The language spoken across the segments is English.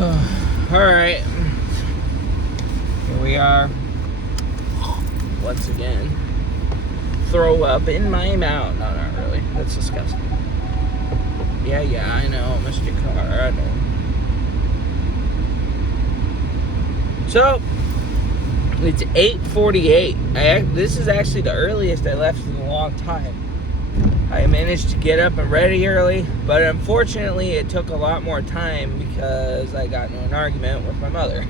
Alright. Here we are. Once again. Throw up in my mouth. No, not really. That's disgusting. Yeah, I know. Mr. Carr, I know. So, it's 8:48. This is actually the earliest I left in a long time. I managed to get up and ready early, but unfortunately it took a lot more time because I got into an argument with my mother.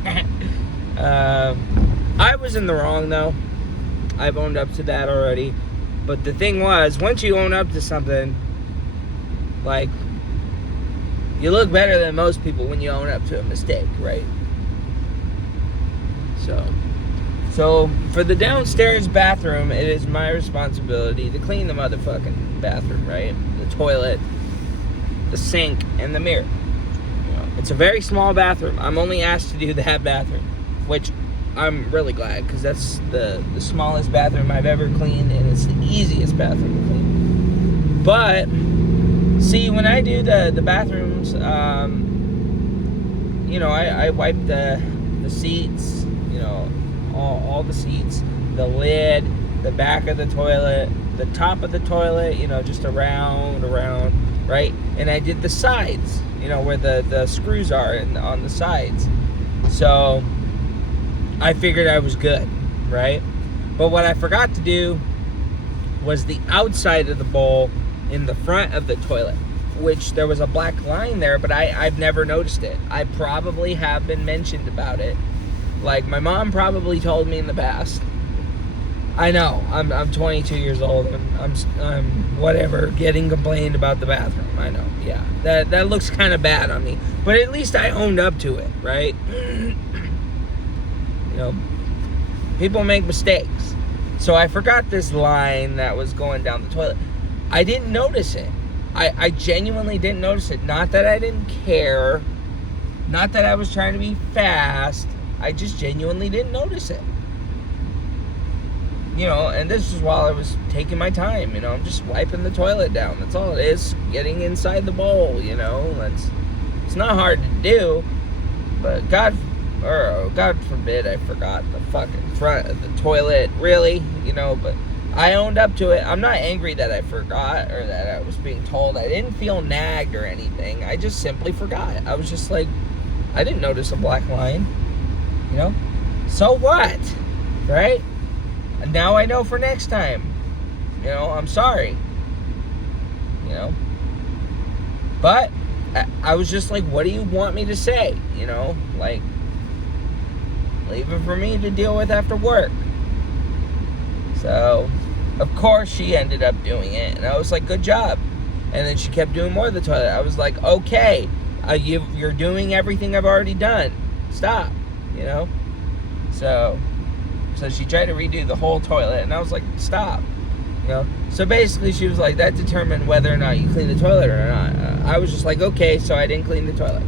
I was in the wrong though. I've owned up to that already. But the thing was, once you own up to something, like, you look better than most people when you own up to a mistake, right? So for the downstairs bathroom, it is my responsibility to clean the motherfucking bathroom, right? The toilet, the sink, and the mirror. It's a very small bathroom. I'm only asked to do that bathroom, which I'm really glad, because that's the smallest bathroom I've ever cleaned, and it's the easiest bathroom to clean. But, see, when I do the bathrooms, I wipe the seats, all the seats, the lid, the back of the toilet, the top of the toilet, just around, right? And I did the sides, where the screws are on the sides. So I figured I was good, right? But what I forgot to do was the outside of the bowl in the front of the toilet, which there was a black line there, but I've never noticed it. I probably have been mentioned about it. Like, my mom probably told me in the past. I know, I'm 22 years old, and I'm whatever, getting complained about the bathroom. I know, yeah. That looks kind of bad on me. But at least I owned up to it, right? People make mistakes. So I forgot this line that was going down the toilet. I didn't notice it. I genuinely didn't notice it. Not that I didn't care. Not that I was trying to be fast. I just genuinely didn't notice it. And this is while I was taking my time. I'm just wiping the toilet down. That's all it is. Getting inside the bowl, it's not hard to do. But God forbid I forgot the fucking front of the toilet, really, but I owned up to it. I'm not angry that I forgot or that I was being told. I didn't feel nagged or anything. I just simply forgot. I was just like, I didn't notice a black line, So what, right? And now I know for next time, I'm sorry, But I was just like, what do you want me to say, like, leave it for me to deal with after work. So, of course, she ended up doing it, and I was like, good job. And then she kept doing more of the toilet. I was like, okay, you're doing everything I've already done. Stop, So she tried to redo the whole toilet, and I was like, stop, So basically, she was like, that determined whether or not you clean the toilet or not. I was just like, okay, so I didn't clean the toilet.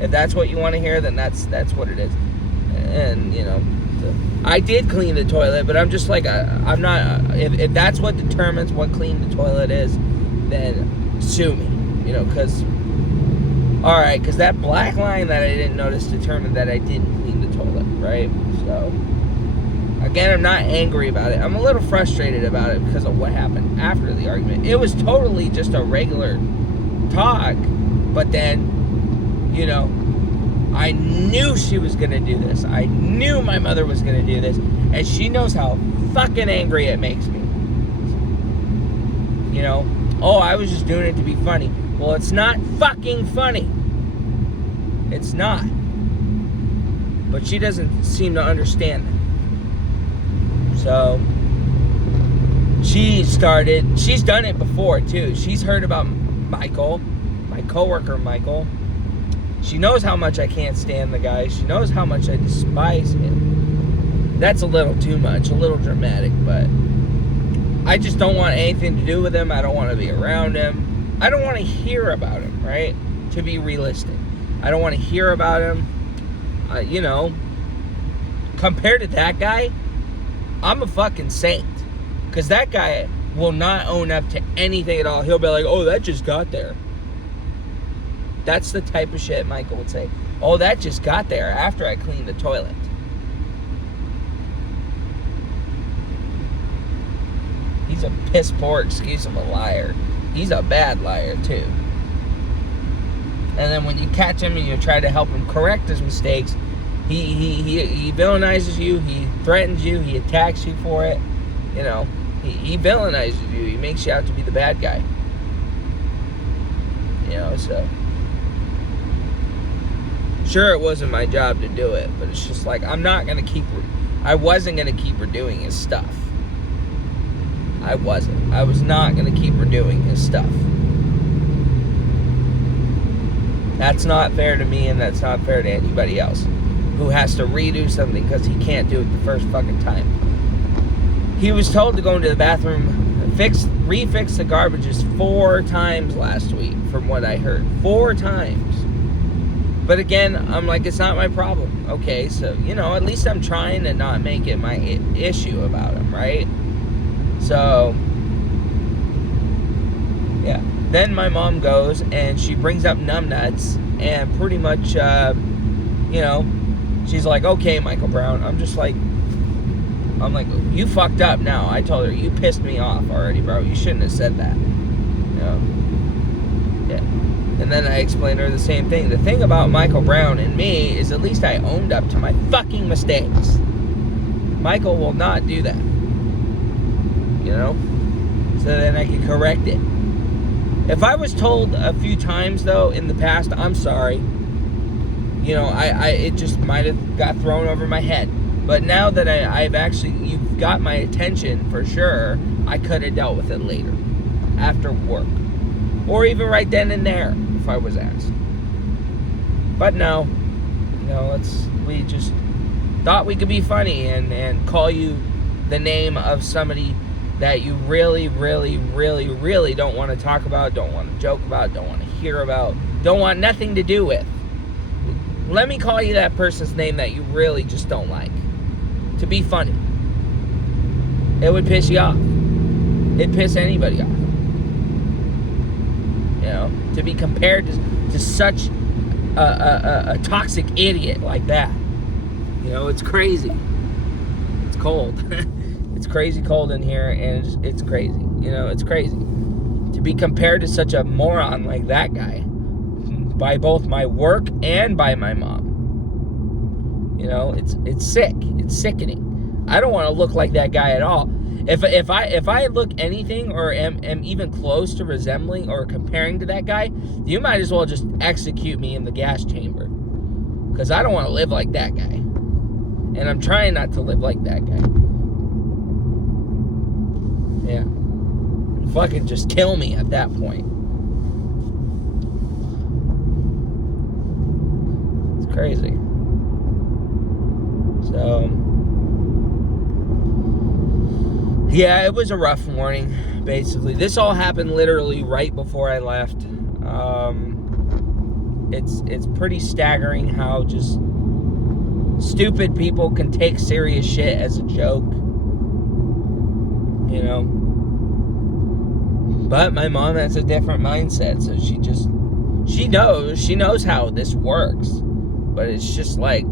If that's what you want to hear, then that's what it is. And, I did clean the toilet, but I'm just like, I'm not, if that's what determines what clean the toilet is, then sue me, because that black line that I didn't notice determined that I didn't clean the toilet, right? So, again, I'm not angry about it. I'm a little frustrated about it because of what happened after the argument. It was totally just a regular talk, but then, I knew she was going to do this. I knew my mother was going to do this. And she knows how fucking angry it makes me. I was just doing it to be funny. Well, it's not fucking funny. It's not. But she doesn't seem to understand that. So, she's done it before, too. She's heard about Michael, my coworker Michael. She knows how much I can't stand the guy. She knows how much I despise him. That's a little too much, a little dramatic, but I just don't want anything to do with him. I don't want to be around him. I don't want to hear about him, right? To be realistic. I don't want to hear about him. Compared to that guy, I'm a fucking saint. Because that guy will not own up to anything at all. He'll be like, oh, that just got there. That's the type of shit Michael would say. Oh, that just got there after I cleaned the toilet. He's a piss poor excuse of a liar. He's a bad liar, too. And then when you catch him and you try to help him correct his mistakes, he villainizes you, he threatens you, he attacks you for it. You know, he villainizes you. He makes you out to be the bad guy. You know, so... Sure, it wasn't my job to do it, but it's just like, I wasn't going to keep her doing his stuff. I wasn't. I was not going to keep her doing his stuff. That's not fair to me, and that's not fair to anybody else who has to redo something because he can't do it the first fucking time. He was told to go into the bathroom, refix the garbages 4 times last week, from what I heard. 4 times. But again, I'm like, it's not my problem. Okay, so, you know, at least I'm trying to not make it my issue about him, right? So, yeah. Then my mom goes and she brings up numbnuts and pretty much, you know, she's like, okay, Michael Brown. I'm like, you fucked up now. I told her, you pissed me off already, bro. You shouldn't have said that. You know? Yeah. And then I explained to her the same thing. The thing about Michael Brown and me is at least I owned up to my fucking mistakes. Michael will not do that. You know? So then I can correct it. If I was told a few times, though, in the past, I'm sorry. You know, it just might have got thrown over my head. But now that you've got my attention for sure, I could have dealt with it later. After work. Or even right then and there, if I was asked. But no. No, we just thought we could be funny and call you the name of somebody that you really, really, really, really don't want to talk about, don't want to joke about, don't want to hear about, don't want nothing to do with. Let me call you that person's name that you really just don't like. To be funny. It would piss you off. It'd piss anybody off. You know, to be compared to such a toxic idiot like that. You know, it's crazy. It's cold. It's crazy cold in here, and it's crazy. You know, it's crazy. To be compared to such a moron like that guy, by both my work and by my mom. You know, it's sick. It's sickening. I don't want to look like that guy at all. If I look anything or am even close to resembling or comparing to that guy, you might as well just execute me in the gas chamber. Because I don't want to live like that guy. And I'm trying not to live like that guy. Yeah. Fucking just kill me at that point. It's crazy. So, yeah, it was a rough morning, basically. This all happened literally right before I left. It's pretty staggering how just stupid people can take serious shit as a joke. You know? But my mom has a different mindset, so she knows how this works. But it's just like,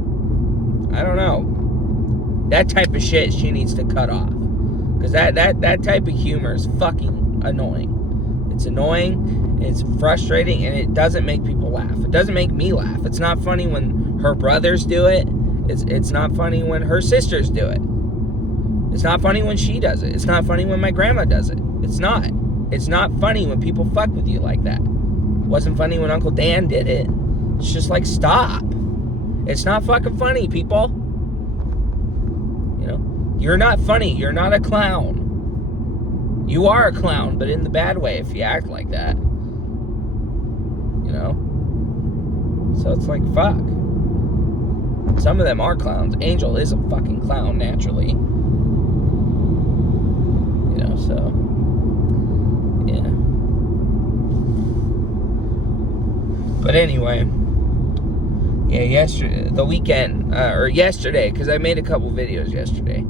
I don't know. That type of shit she needs to cut off. Because that type of humor is fucking annoying. It's annoying, it's frustrating, and it doesn't make people laugh. It doesn't make me laugh. It's not funny when her brothers do it. It's not funny when her sisters do it. It's not funny when she does it. It's not funny when my grandma does it. It's not. It's not funny when people fuck with you like that. It wasn't funny when Uncle Dan did it. It's just like, stop. It's not fucking funny, people. You know? You're not funny. You're not a clown. You are a clown, but in the bad way if you act like that. You know? So it's like, fuck. Some of them are clowns. Angel is a fucking clown, naturally. You know, so... yeah. But anyway... yeah, yesterday, the weekend, or yesterday, because I made a couple videos yesterday.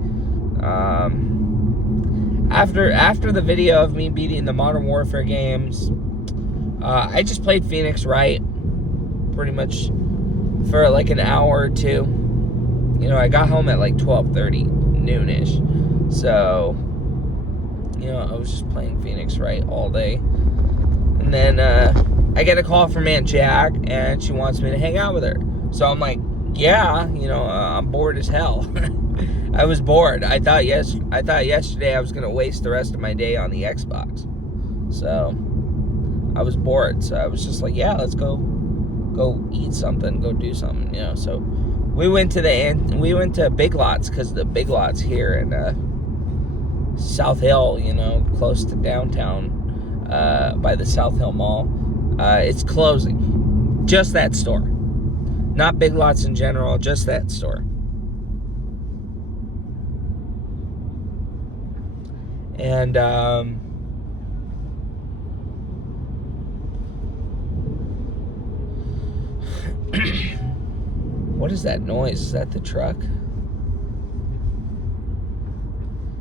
After the video of me beating the Modern Warfare games, I just played Phoenix Wright. pretty much for like an hour or two. You know, I got home at like 12:30, noonish. So, you know, I was just playing Phoenix Wright all day. And then I get a call from Aunt Jack, and she wants me to hang out with her. So I'm like, yeah, you know, I'm bored as hell. I was bored. I thought yesterday I was gonna waste the rest of my day on the Xbox. So I was bored. So I was just like, yeah, let's go eat something, go do something, you know. So we went to Big Lots, because the Big Lots here in South Hill, you know, close to downtown, by the South Hill Mall, it's closing. Just that store. Not Big Lots in general, just that store. And what is that noise? Is that the truck?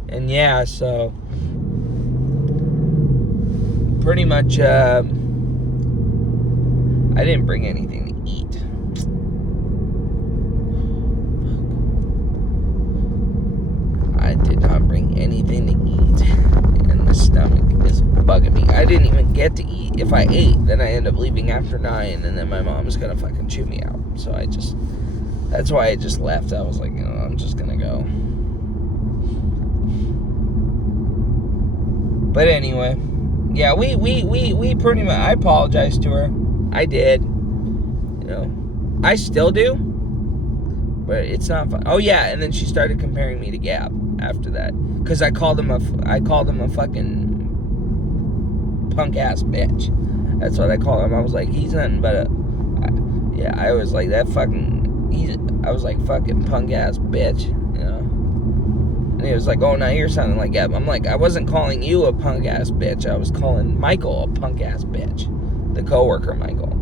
And yeah, so pretty much I didn't bring anything to eat. I did not bring anything to eat, and the stomach is bugging me. I didn't even get to eat. If I ate, then I end up leaving after 9, and then my mom's gonna fucking chew me out. So that's why I just left. I was like, you know, I'm just gonna go. But anyway, yeah, we pretty much, I apologized to her. I did. You know, I still do. But it's not fun. Oh yeah, and then she started comparing me to Gab after that, because I called him a fucking punk ass bitch. That's what I called him. I was like, he's nothing but a, yeah, I was like that fucking. I was like, fucking punk ass bitch, you know. And he was like, oh, now you're sounding like Gab. I'm like, I wasn't calling you a punk ass bitch. I was calling Michael a punk ass bitch, the coworker Michael.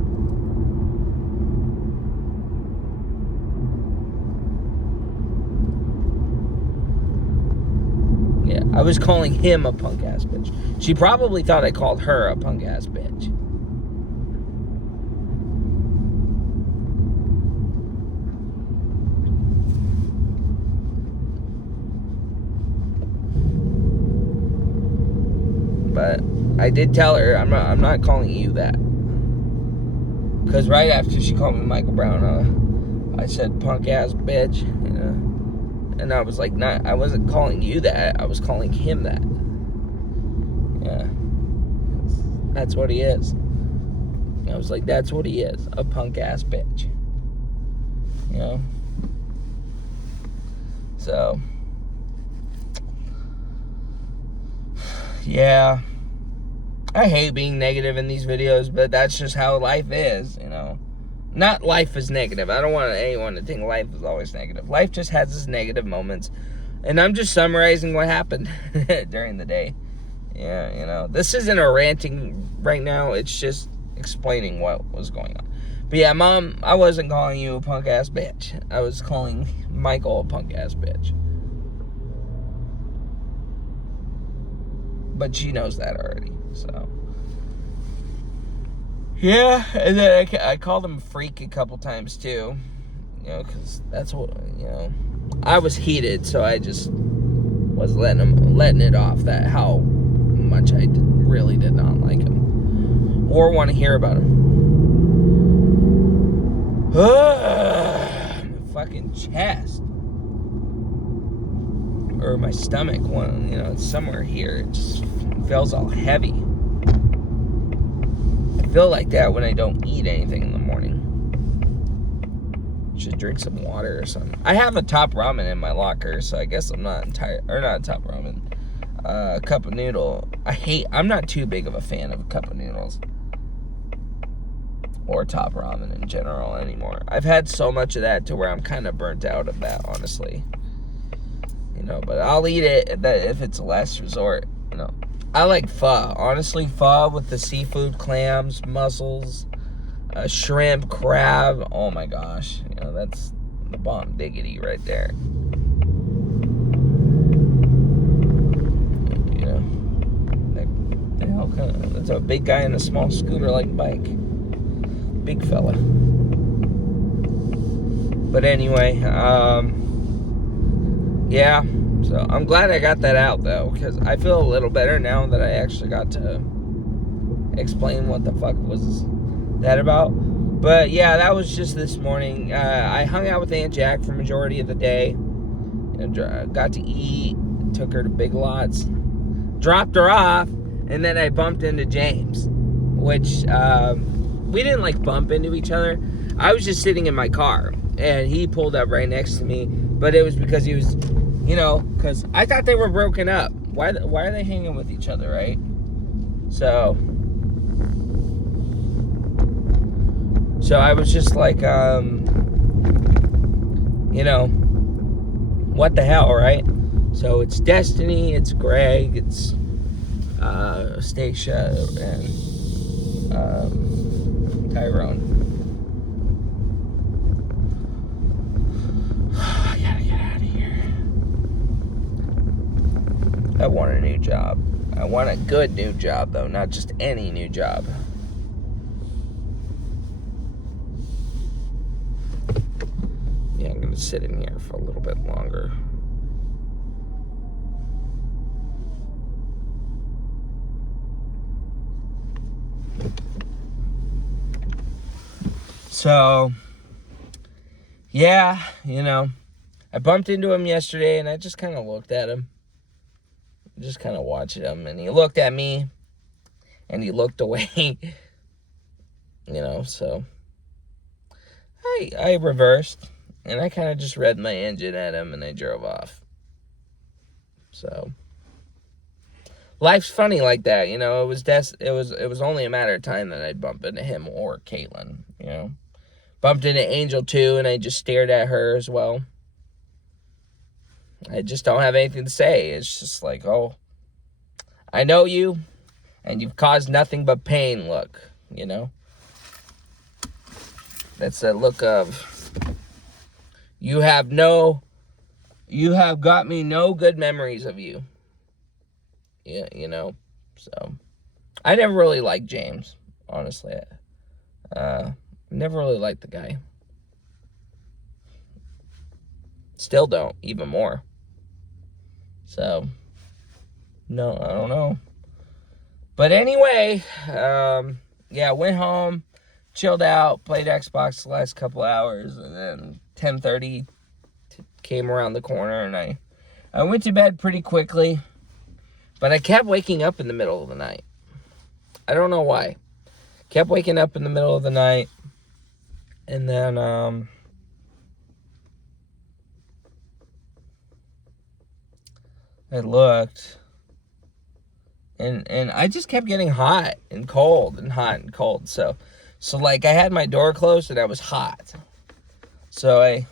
Yeah, I was calling him a punk ass bitch. She probably thought I called her a punk ass bitch. But I did tell her, I'm not calling you that. Because right after she called me Michael Brown, I said punk ass bitch, you know. And I was like, I wasn't calling you that. I was calling him that. Yeah. That's what he is. I was like, that's what he is. A punk ass bitch. You know? So. Yeah. I hate being negative in these videos, but that's just how life is, you know. Not life is negative. I don't want anyone to think life is always negative. Life just has its negative moments. And I'm just summarizing what happened during the day. Yeah, you know. This isn't a ranting right now. It's just explaining what was going on. But yeah, Mom, I wasn't calling you a punk-ass bitch. I was calling Michael a punk-ass bitch. But she knows that already, so. Yeah, and then I called him a freak a couple times too, you know, because that's what, you know, I was heated, so I just was letting it off that how much I really did not like him or want to hear about him. My fucking chest or my stomach, one, you know, it's somewhere here. It just feels all heavy. I feel like that when I don't eat anything in the morning. Should drink some water or something. I have a Top Ramen in my locker, so I guess I'm not not Top Ramen. Cup of noodle. I'm not too big of a fan of a cup of noodles. Or Top Ramen in general anymore. I've had so much of that to where I'm kind of burnt out of that, honestly. You know, but I'll eat it if it's a last resort, you know. I like pho. Honestly, pho with the seafood, clams, mussels, shrimp, crab. Oh my gosh. You know, that's the bomb diggity right there. You know, that's a big guy in a small scooter-like bike. Big fella. But anyway, yeah. So I'm glad I got that out, though, because I feel a little better now that I actually got to explain what the fuck was that about. But yeah, that was just this morning. I hung out with Aunt Jack for majority of the day. Got to eat, took her to Big Lots, dropped her off, and then I bumped into James, which we didn't like bump into each other. I was just sitting in my car, and he pulled up right next to me, but it was because he was, because I thought they were broken up. Why are they hanging with each other, right? So I was just like, what the hell, right? So it's Destiny, it's Greg, it's Stacia, and Tyrone. I gotta get out of here. I want a new job. I want a good new job, though, not just any new job. Yeah, I'm gonna sit in here for a little bit longer. So, yeah, I bumped into him yesterday, and I just kind of looked at him. Just kind of watching him, and he looked at me, and he looked away. So I reversed, and I kind of just revved my engine at him, and I drove off. So life's funny like that, It was only a matter of time that I'd bump into him or Caitlin, Bumped into Angel too, and I just stared at her as well. I just don't have anything to say. It's just like, oh, I know you, and you've caused nothing but pain look, That's a look of, you have got me no good memories of you. Yeah, so I never really liked James, honestly. Never really liked the guy. Still don't, even more. So, no, I don't know. But anyway, yeah, went home, chilled out, played Xbox the last couple hours, and then 10:30 came around the corner, and I went to bed pretty quickly, but I kept waking up in the middle of the night. I don't know why. Kept waking up in the middle of the night, and then, I looked, and I just kept getting hot and cold and hot and cold. So like, I had my door closed, and I was hot. So I,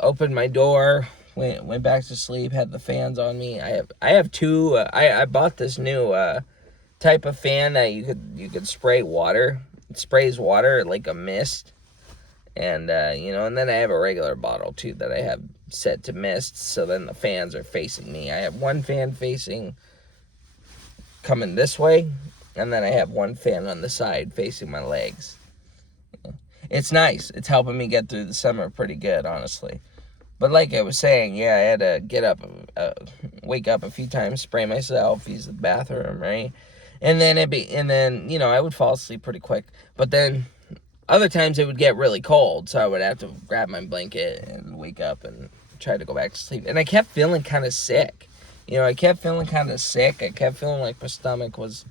opened my door, went back to sleep, had the fans on me. I have two, I bought this new, type of fan that you could spray water. It sprays water like a mist. And, and then I have a regular bottle, too, that I have set to mist. So then the fans are facing me. I have one fan coming this way. And then I have one fan on the side facing my legs. It's nice. It's helping me get through the summer pretty good, honestly. But like I was saying, yeah, I had to get up, wake up a few times, spray myself, use the bathroom, right? And then I would fall asleep pretty quick. But then other times it would get really cold, so I would have to grab my blanket and wake up and try to go back to sleep. And I kept feeling kind of sick. I kept feeling kind of sick. I kept feeling like my stomach was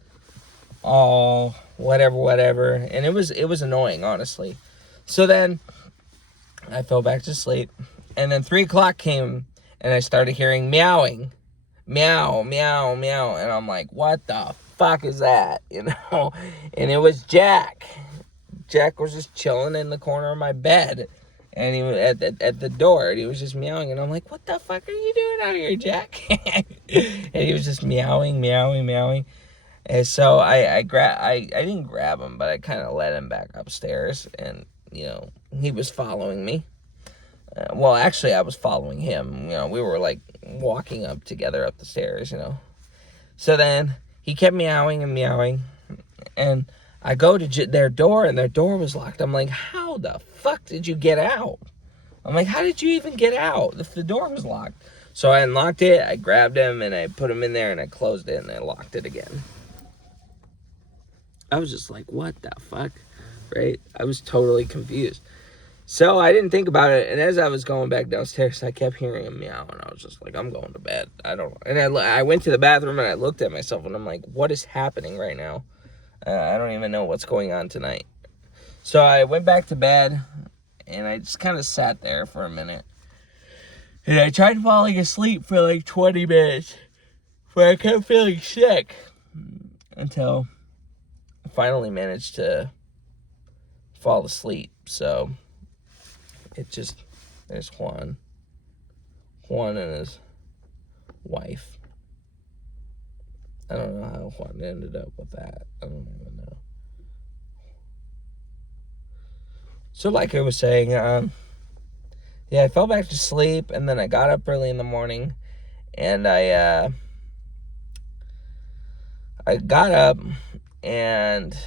all whatever. And it was annoying, honestly. So then I fell back to sleep. And then 3 o'clock came, and I started hearing meowing. Meow, meow, meow. And I'm like, what the fuck is that? And it was Jack. Jack was just chilling in the corner of my bed, and he was at the door, and he was just meowing, and I'm like, what the fuck are you doing out here, Jack? And he was just meowing. And so I didn't grab him, but I kind of led him back upstairs, and, he was following me. Well, actually, I was following him. We were, like, walking up together up the stairs, So then he kept meowing, and I go to their door, and their door was locked. I'm like, how the fuck did you get out? I'm like, how did you even get out if the door was locked? So I unlocked it, I grabbed him, and I put him in there, and I closed it, and I locked it again. I was just like, what the fuck, right? I was totally confused. So I didn't think about it, and as I was going back downstairs, I kept hearing him meow, and I was just like, I'm going to bed. I don't know. And I went to the bathroom, and I looked at myself, and I'm like, what is happening right now? I don't even know what's going on tonight. So I went back to bed, and I just kind of sat there for a minute. And I tried falling asleep for like 20 minutes, but I kept feeling sick until I finally managed to fall asleep. So there's Juan and his wife. I don't know how Juan ended up with that. I don't even know. So like I was saying, yeah, I fell back to sleep, and then I got up early in the morning, and I got up, and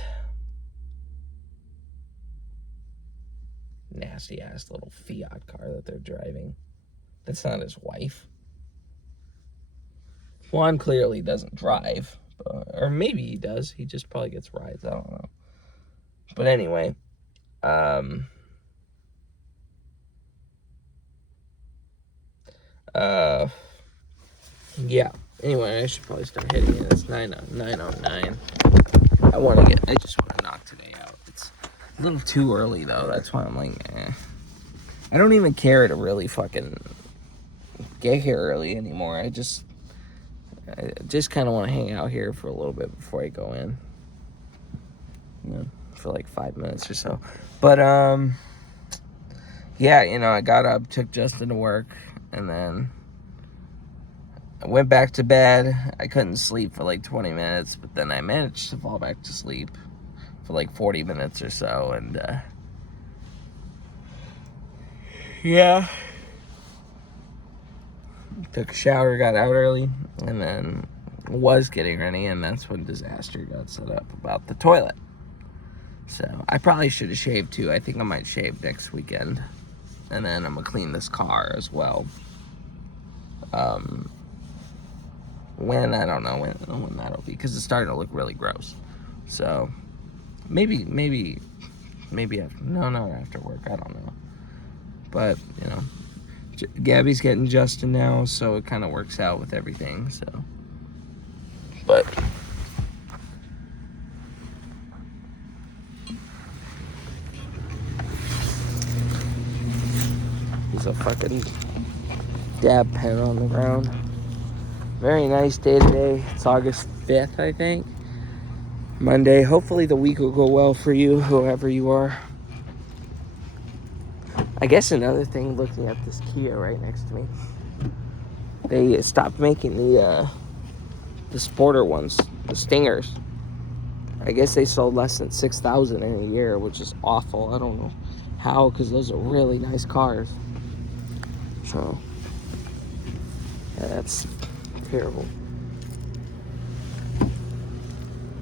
nasty ass little Fiat car that they're driving. That's not his wife. Juan clearly doesn't drive, or maybe he does. He just probably gets rides. I don't know. But anyway, yeah. Anyway, I should probably start hitting it. It's 9:09. I just want to knock today out. It's a little too early though. That's why I'm like, I don't even care to really fucking get here early anymore. I just kind of want to hang out here for a little bit before I go in. You know, for like 5 minutes or so. But yeah, you know, I got up, took Justin to work, and then I went back to bed. I couldn't sleep for like 20 minutes, but then I managed to fall back to sleep for like 40 minutes or so, and yeah. Took a shower, got out early, and then was getting ready, and that's when disaster got set up about the toilet. So I probably should have shaved too. I think I might shave next weekend, and then I'm gonna clean this car as well. When, I don't know when that'll be, because it's starting to look really gross. So maybe after, not after work, I don't know. But you know, Gabby's getting Justin now, so it kind of works out with everything. So, but there's a fucking dab pen on the ground. Very nice day today. It's August 5th, I think. Monday. Hopefully the week will go well for you, whoever you are. I guess another thing, looking at this Kia right next to me, they stopped making the Sporter ones, the Stingers. I guess they sold less than 6,000 in a year, which is awful. I don't know how, because those are really nice cars. So, yeah, that's terrible.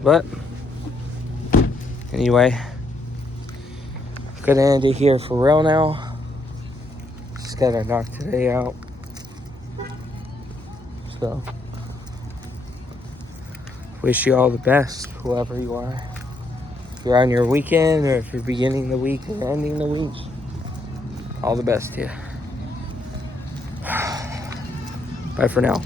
But anyway, gonna end it here for real now. Just gotta knock today out. So, wish you all the best, whoever you are. If you're on your weekend, or if you're beginning the week and ending the week, all the best to you. Bye for now.